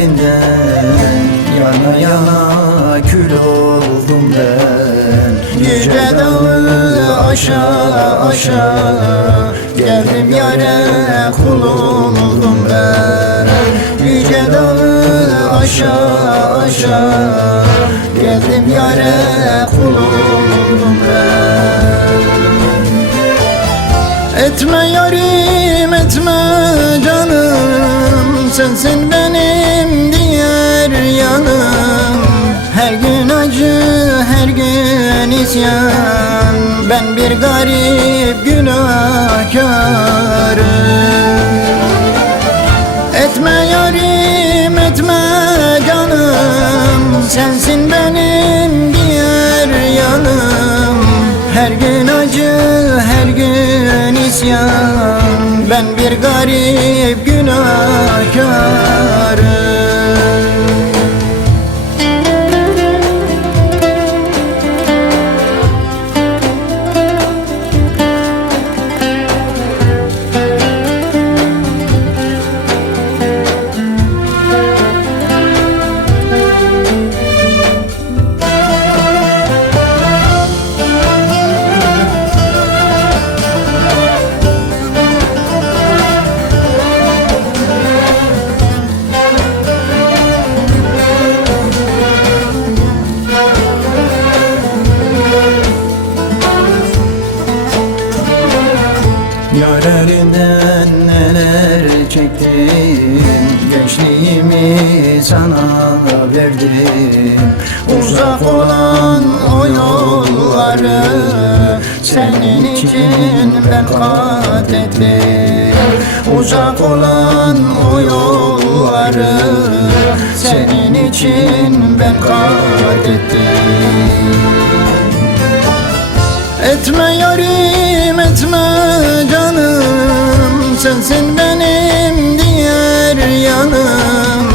elinden yana yana kül oldum ben. Yüce dağı aşağı aşağı geldim yâre, kul oldum ben. Yüce dağı aşağı aşağı geldim yâre, kul oldum ben. Etme yarim etme canım, sensin benim diğer yanım. Her gün acı her gün isyan, ben bir garip günahkarım. Etme yarim etme canım, sensin benim diğer yanım. Her gün acı her gün isyan, ben bir garip günahkarım. Yar elinden neler çektim, gençliğimi sana verdim. Uzak olan o yolları senin için ben kat ettim. Uzak olan o yolları senin için ben kat ettim. Etme yarim etme canım, sensin benim diğer yanım.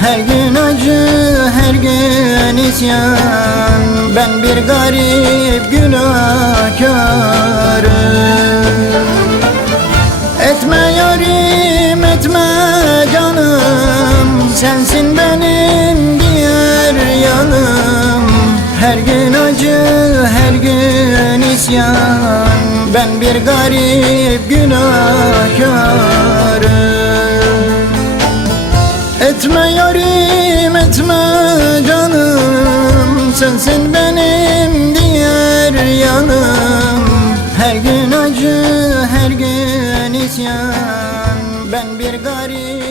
Her gün acı her gün isyan, ben bir garip günahkarım. Etme yarim etme canım, sensin benim diğer yanım. Her gün acı her gün isyan, ben bir garip günahkarım. Etme yarim etme canım, sensin benim diğer yanım. Her gün acı her gün isyan, ben bir garip